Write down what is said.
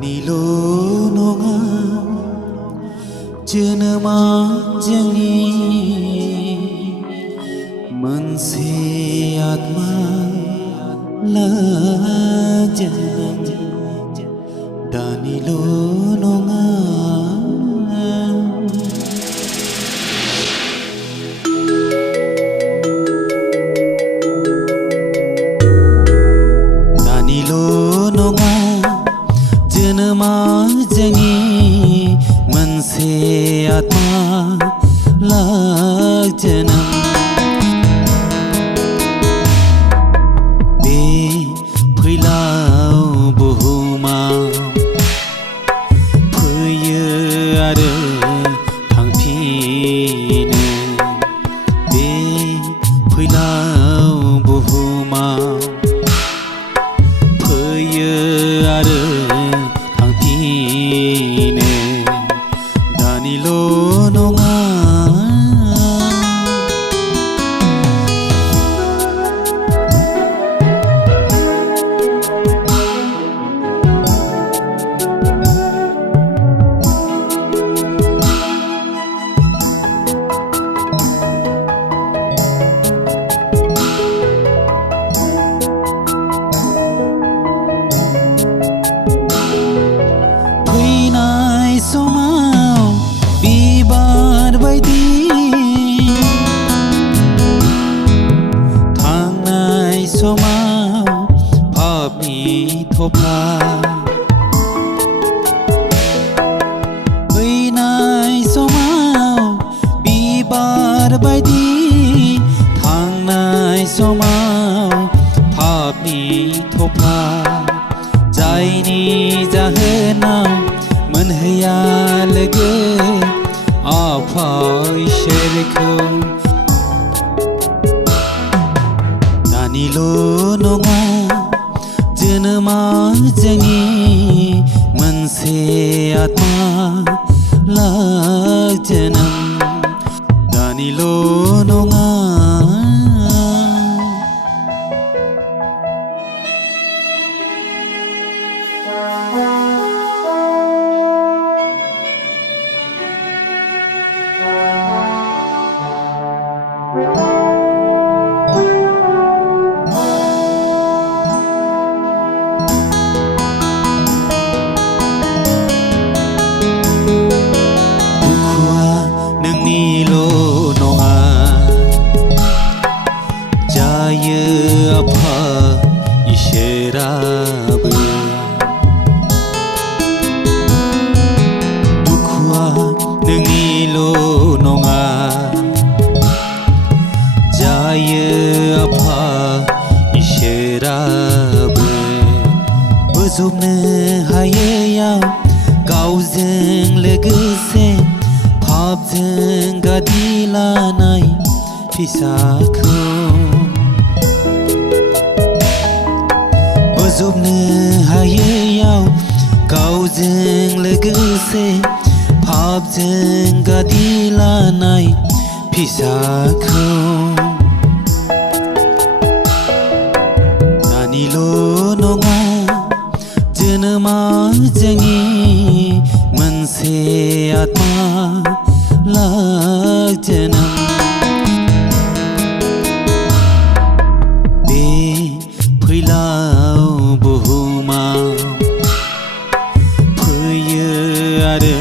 Daniil' नङा जोनोमा जोंनि मोनसे आत्मा लाजों दानिल' नङा दानिल' नङा जोनोमा जोंनि मोनसे आत्मा लाजों बे फैलाव बुहुमाव फैयो आरो थांफिनो बे फैलाव बुहुमाव फैयो आरो थांफिनो दानिल' नङा समाव बिबार बायदि थांनाय समाव पापनि थफा फैनाय समाव बिबार बायदि थांनाय समाव पापनि थफा जायनि जाहोनाव मोनहैया लोगो आफा इसोरखौ दानिल' नङा जोनोमा जोंनि मोनसे आत्मा लाजों दानिल' नङा नोंनिल' नङा जायो आफा इसोराबो दुखुआ नोंनिल' नङा जायो आफा इसोराबो बोजबनो हायैयाव गावजों लोगोसे पापजों गादि लानाय फिसाखौ बोजबनो हायैयाव गावजों लोगोसे पापजों गादि लानाय फिसाखौ दानिल' नङा जोनोमा जोंनि मोनसे आत्मा लाजों बे फैलाव बुहुमाव फैयो आरो